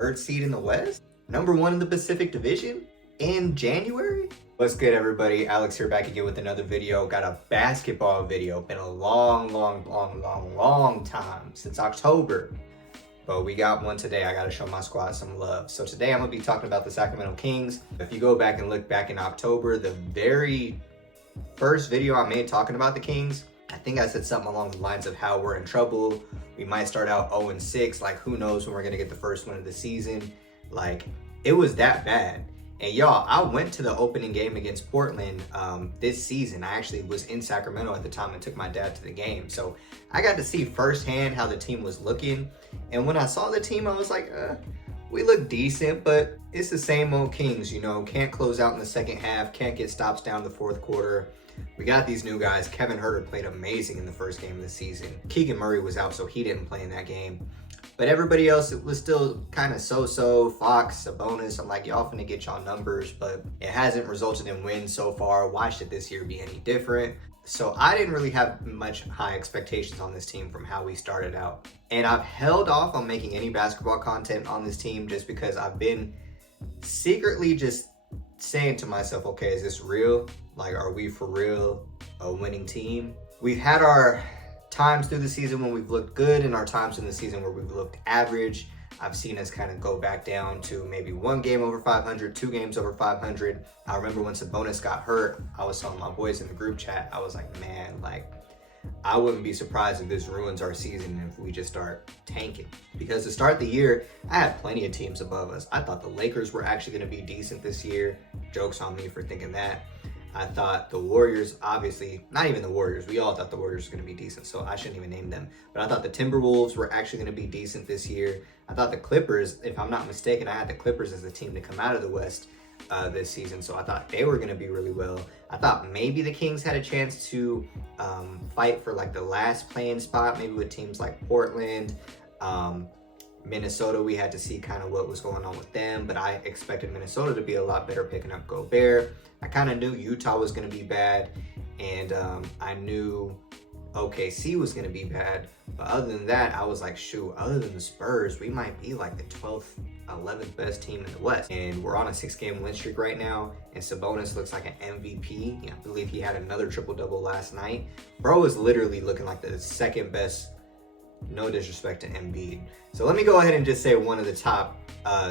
third seed in the West, number one in the Pacific Division in January. What's good, everybody? Alex here, back again with another video. Got a basketball video. Been a long time, since October. But we got one today. I gotta show my squad some love. So today I'm gonna be talking about the Sacramento Kings. If you go back and look back in October, the very first video I made talking about the Kings, I think I said something along the lines of how we're in trouble. We might start out 0-6. Like, who knows when we're gonna get the first win of the season. Like, it was that bad. And y'all, I went to the opening game against Portland this season. I actually was in Sacramento at the time and took my dad to the game. So I got to see firsthand how the team was looking. And when I saw the team, I was like, we look decent, but it's the same old Kings, you know, can't close out in the second half, can't get stops down the fourth quarter. We got these new guys. Kevin Huerter played amazing in the first game of the season. Keegan Murray was out, so he didn't play in that game. But everybody else, it was still kind of so-so. Fox, Sabonis, I'm like, y'all finna get y'all numbers, but it hasn't resulted in wins so far. Why should this year be any different? So I didn't really have much high expectations on this team from how we started out. And I've held off on making any basketball content on this team just because I've been secretly just saying to myself, okay, is this real? Like, are we for real a winning team? We've had our times through the season when we've looked good and our times in the season where we've looked average. I've seen us kind of go back down to maybe one game over 500, 2 games over 500. I remember when Sabonis got hurt, I was telling my boys in the group chat, I was like, man, like, I wouldn't be surprised if this ruins our season if we just start tanking. Because to start the year, I had plenty of teams above us. I thought the Lakers were actually going to be decent this year. Joke's on me for thinking that. I thought the Warriors, obviously, not even the Warriors. We all thought the Warriors were going to be decent, so I shouldn't even name them. But I thought the Timberwolves were actually going to be decent this year. I thought the Clippers, if I'm not mistaken, I had the Clippers as the team to come out of the West this season, so I thought they were going to be really well. I thought maybe the Kings had a chance to fight for like the last play-in spot, maybe with teams like Portland, Minnesota. We had to see kind of what was going on with them, but I expected Minnesota to be a lot better picking up Gobert. I kind of knew Utah was going to be bad, and I knew OKC was going to be bad. But other than that, I was like, shoot, other than the Spurs, we might be like the 12th, 11th best team in the West. And we're on a 6-game win streak right now, and Sabonis looks like an MVP. I believe he had another triple-double last night. Bro is literally looking like the second best, no disrespect to Embiid. So let me go ahead and just say one of the top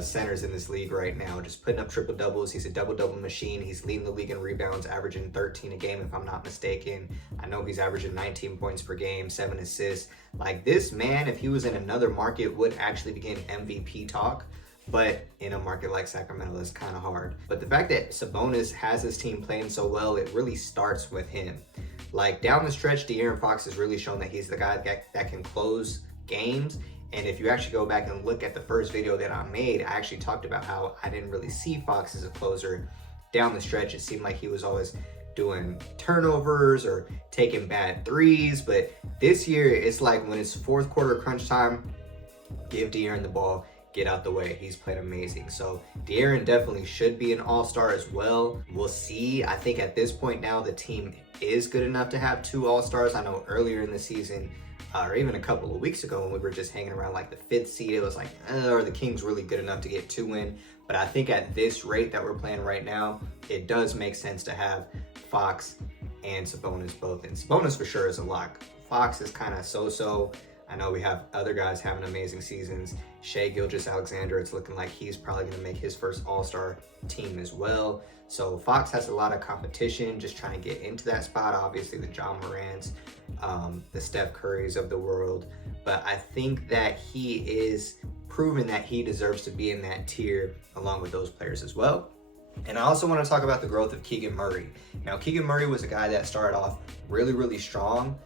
centers in this league right now, just putting up triple doubles. He's a double machine. He's leading the league in rebounds, averaging 13 a game if I'm not mistaken. I know he's averaging 19 points per game, 7 assists. Like, this man, if he was in another market, would actually begin MVP talk. But in a market like Sacramento, it's kind of hard. But the fact that Sabonis has his team playing so well, it really starts with him. Like, down the stretch, De'Aaron Fox has really shown that he's the guy that can close games. And if you actually go back and look at the first video that I made, I actually talked about how I didn't really see Fox as a closer. Down the stretch, it seemed like he was always doing turnovers or taking bad threes. But this year, it's like when it's fourth quarter crunch time, give De'Aaron the ball, get out the way. He's played amazing. So De'Aaron definitely should be an all-star as well. We'll see. I think at this point now, the team is good enough to have 2 all-stars. I know earlier in the season, or even a couple of weeks ago when we were just hanging around like the 5th seed, it was like, are the Kings really good enough to get 2 in? But I think at this rate that we're playing right now, it does make sense to have Fox and Sabonis both. And Sabonis for sure is a lock. Fox is kind of so-so. I know we have other guys having amazing seasons. Shai Gilgeous-Alexander, it's looking like he's probably going to make his first all-star team as well. So Fox has a lot of competition, just trying to get into that spot. Obviously, the John Morants, the Steph Currys of the world. But I think that he is proven that he deserves to be in that tier along with those players as well. And I also want to talk about the growth of Keegan Murray. Now, Keegan Murray was a guy that started off really strong.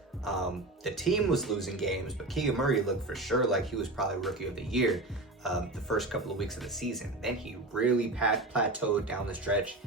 The team was losing games, but Keegan Murray looked for sure like he was probably Rookie of the Year the first couple of weeks of the season. Then he really plateaued down the stretch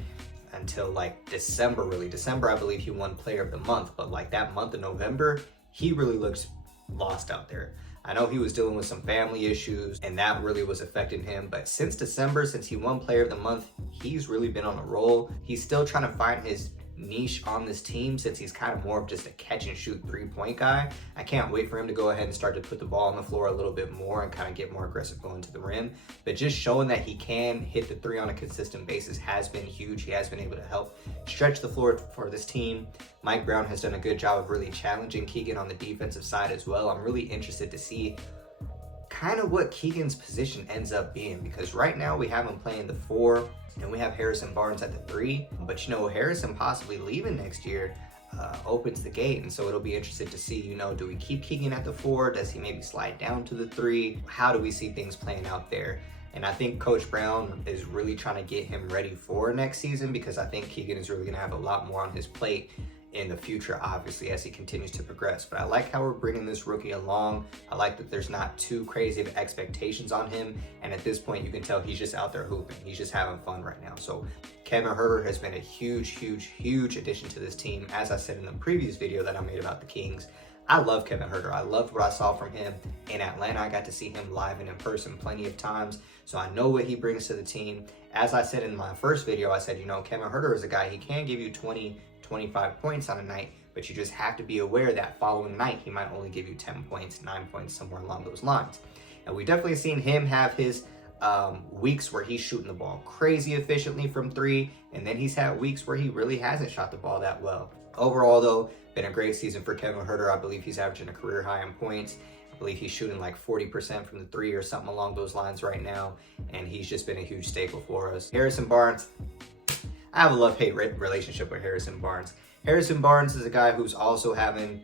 until like December, really. December, I believe he won Player of the Month, but like that month of November, he really looked lost out there. I know he was dealing with some family issues and that really was affecting him, but since December, since he won Player of the Month, he's really been on a roll. He's still trying to find his niche on this team since he's kind of more of just a catch and shoot 3-point guy. I can't wait for him to go ahead and start to put the ball on the floor a little bit more and kind of get more aggressive going to the rim. But just showing that he can hit the 3 on a consistent basis has been huge. He has been able to help stretch the floor for this team. Mike Brown has done a good job of really challenging Keegan on the defensive side as well. I'm really interested to see kind of what Keegan's position ends up being, because right now we have him playing the 4 and we have Harrison Barnes at the 3, but you know, Harrison possibly leaving next year opens the gate, and so it'll be interesting to see, you know, do we keep Keegan at the 4? Does he maybe slide down to the 3? How do we see things playing out there? And I think Coach Brown is really trying to get him ready for next season, because I think Keegan is really going to have a lot more on his plate in the future, obviously, as he continues to progress. But I like how we're bringing this rookie along. I like that there's not too crazy of expectations on him. And at this point, you can tell he's just out there hooping. He's just having fun right now. So Kevin Huerter has been a huge addition to this team. As I said in the previous video that I made about the Kings, I love Kevin Huerter. I loved what I saw from him in Atlanta. I got to see him live and in person plenty of times, so I know what he brings to the team. As I said in my first video, I said, you know, Kevin Huerter is a guy, he can give you 20, 25 points on a night, but you just have to be aware that following night, he might only give you 10 points, 9 points, somewhere along those lines. And we've definitely seen him have his weeks where he's shooting the ball crazy efficiently from 3, and then he's had weeks where he really hasn't shot the ball that well. Overall, though, been a great season for Kevin Huerter. I believe he's averaging a career high in points. I believe he's shooting like 40% from the 3 or something along those lines right now, and he's just been a huge staple for us. Harrison Barnes, I have a love-hate relationship with Harrison Barnes. Harrison Barnes is a guy who's also having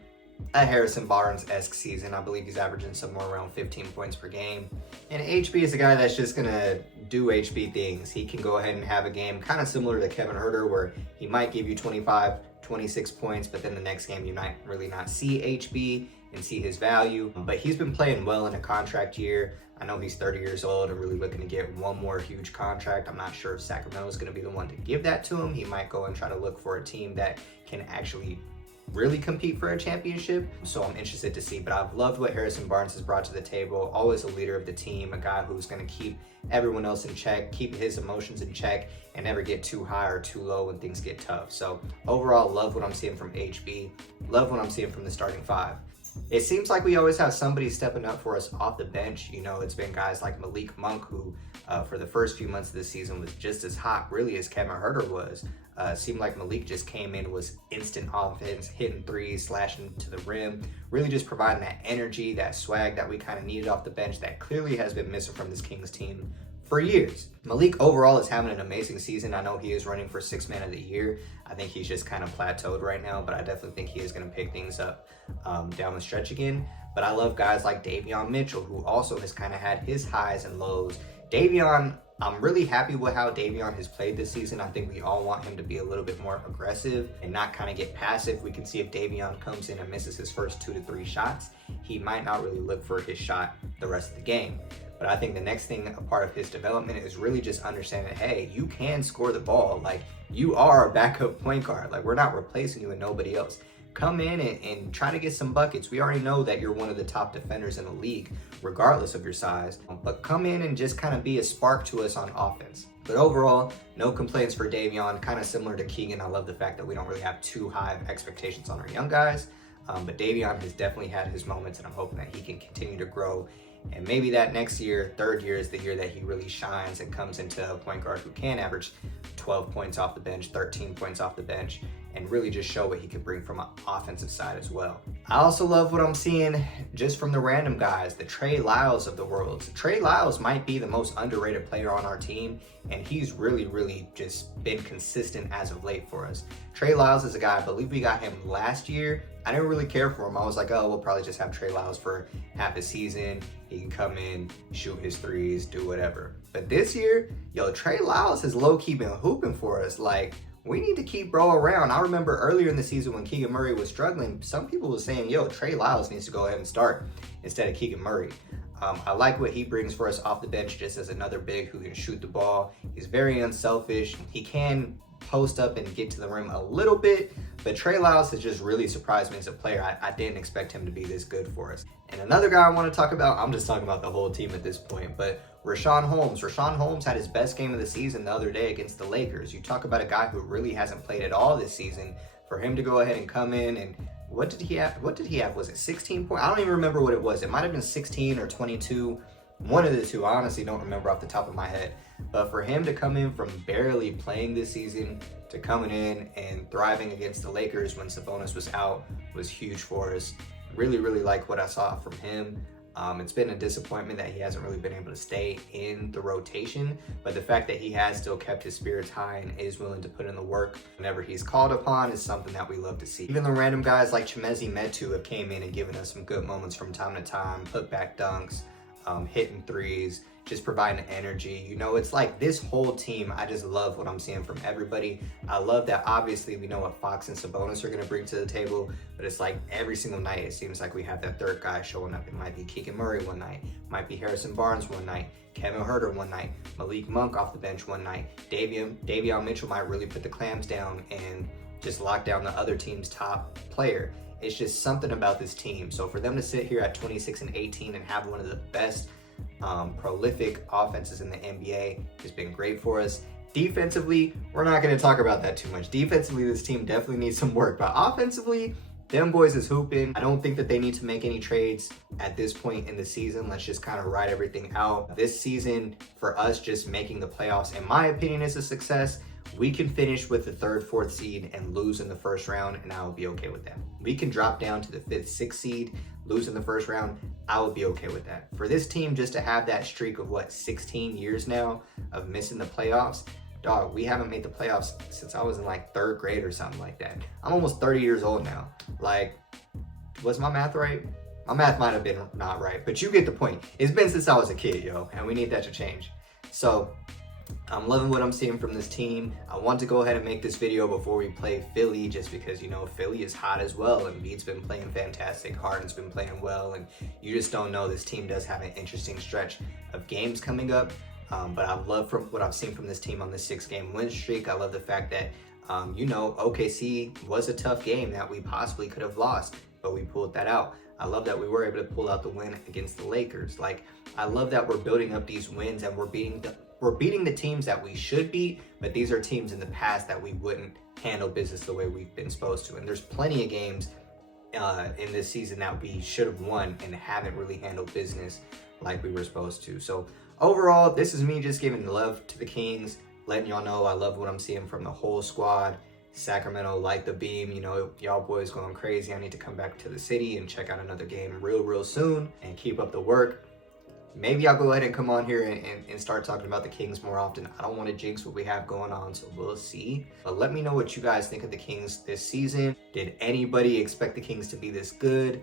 a Harrison Barnes-esque season. I believe he's averaging somewhere around 15 points per game. And HB is a guy that's just gonna do HB things. He can go ahead and have a game kind of similar to Kevin Huerter, where he might give you 25, 26 points, but then the next game you might really not see HB and see his value. But he's been playing well in a contract year. I know he's 30 years old and really looking to get one more huge contract. I'm not sure if Sacramento is going to be the one to give that to him. He might go and try to look for a team that can actually really compete for a championship. So I'm interested to see, but I've loved what Harrison Barnes has brought to the table. Always a leader of the team, a guy who's going to keep everyone else in check, keep his emotions in check, and never get too high or too low when things get tough. So overall, love what I'm seeing from HB. Love what I'm seeing from the starting 5. It seems like we always have somebody stepping up for us off the bench. You know, it's been guys like Malik Monk, who for the first few months of the season was just as hot, really, as Kevin Huerter was. Seemed like Malik just came in, was instant offense, hitting 3s, slashing to the rim, really just providing that energy, that swag that we kind of needed off the bench that clearly has been missing from this Kings team for years. Malik overall is having an amazing season. I know he is running for 6th man of the year. I think he's just kind of plateaued right now, but I definitely think he is going to pick things up down the stretch again. But I love guys like Davion Mitchell, who also has kind of had his highs and lows. Davion, I'm really happy with how Davion has played this season. I think we all want him to be a little bit more aggressive and not kind of get passive. We can see if Davion comes in and misses his first 2 to 3 shots, he might not really look for his shot the rest of the game. But I think the next thing, a part of his development, is really just understanding, hey, you can score the ball. Like, you are a backup point guard. Like, we're not replacing you and nobody else. Come in and try to get some buckets. We already know that you're one of the top defenders in the league, regardless of your size. But come in and just kind of be a spark to us on offense. But overall, no complaints for Davion. Kind of similar to Keegan. I love the fact that we don't really have too high of expectations on our young guys. But Davion has definitely had his moments, and I'm hoping that he can continue to grow. And maybe that next year, 3rd year, is the year that he really shines and comes into a point guard who can average 12 points off the bench, 13 points off the bench, and really just show what he can bring from an offensive side as well. I also love what I'm seeing just from the random guys, the Trey Lyles of the world. Trey Lyles might be the most underrated player on our team, and he's really just been consistent as of late for us. Trey Lyles is a guy, I believe we got him last year. I didn't really care for him. I was like, oh, we'll probably just have Trey Lyles for half a season. He can come in, shoot his 3s, do whatever. But this year, yo, Trey Lyles has low-key been hooping for us. Like, we need to keep bro around. I remember earlier in the season when Keegan Murray was struggling, some people were saying, yo, Trey Lyles needs to go ahead and start instead of Keegan Murray. I like what he brings for us off the bench just as another big who can shoot the ball. He's very unselfish. He can post up and get to the rim a little bit, but Trey Lyles has just really surprised me as a player. I didn't expect him to be this good for us. And another guy I want to talk about, I'm just talking about the whole team at this point, but Rashawn Holmes had his best game of the season the other day against the Lakers. You talk about a guy who really hasn't played at all this season. For him to go ahead and come in and what did he have? Was it 16 points? I don't even remember what it was. It might have been 16 or 22. One of the two. I honestly don't remember off the top of my head. But for him to come in from barely playing this season to coming in and thriving against the Lakers when Sabonis was out was huge for us. Really, really like what I saw from him. It's been a disappointment that he hasn't really been able to stay in the rotation, but the fact that he has still kept his spirits high and is willing to put in the work whenever he's called upon is something that we love to see. Even the random guys like Chimezie Metu have came in and given us some good moments from time to time, put back dunks, hitting threes, just providing energy. You know, it's like this whole team, I just love what I'm seeing from everybody. I love that obviously we know what Fox and Sabonis are going to bring to the table, but it's like every single night it seems like we have that third guy showing up. It might be Keegan Murray one night, might be Harrison Barnes one night, Kevin Huerter one night, Malik Monk off the bench one night, Davion Mitchell might really put the clams down and just lock down the other team's top player. It's just something about this team. So for them to sit here at 26-18 and have one of the best prolific offenses in the NBA has been great for us. Defensively, we're not going to talk about that too much. Defensively, this team definitely needs some work, but offensively, them boys is hooping. I don't think that they need to make any trades at this point in the season. Let's just kind of ride everything out. This season, for us, just making the playoffs, in my opinion, is a success. We can finish with the 3rd, 4th seed and lose in the first round, and I will be okay with that. We can drop down to the 5th, 6th seed, lose in the first round, I will be okay with that. For this team just to have that streak of 16 years now of missing the playoffs, dog, we haven't made the playoffs since I was in like 3rd grade or something like that. I'm almost 30 years old now. Like, was my math right? My math might have been not right, but you get the point. It's been since I was a kid, yo, and we need that to change. So, I'm loving what I'm seeing from this team. I want to go ahead and make this video before we play Philly, just because, you know, Philly is hot as well. And Embiid's been playing fantastic. Harden's been playing well. And you just don't know. This team does have an interesting stretch of games coming up. But I love from what I've seen from this team on this 6-game win streak. I love the fact that, you know, OKC was a tough game that we possibly could have lost, but we pulled that out. I love that we were able to pull out the win against the Lakers. Like, I love that we're building up these wins and we're beating the teams that we should beat, but these are teams in the past that we wouldn't handle business the way we've been supposed to. And there's plenty of games in this season that we should have won and haven't really handled business like we were supposed to. So overall, this is me just giving love to the Kings, letting y'all know I love what I'm seeing from the whole squad. Sacramento, light the beam. You know, y'all boys going crazy. I need to come back to the city and check out another game real soon and keep up the work. Maybe I'll go ahead and come on here and start talking about the Kings more often. I don't want to jinx what we have going on, so we'll see. But let me know what you guys think of the Kings this season. Did anybody expect the Kings to be this good?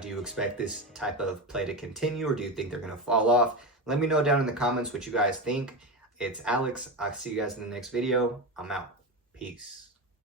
Do you expect this type of play to continue, or do you think they're going to fall off? Let me know down in the comments what you guys think. It's Alex. I'll see you guys in the next video. I'm out. Peace.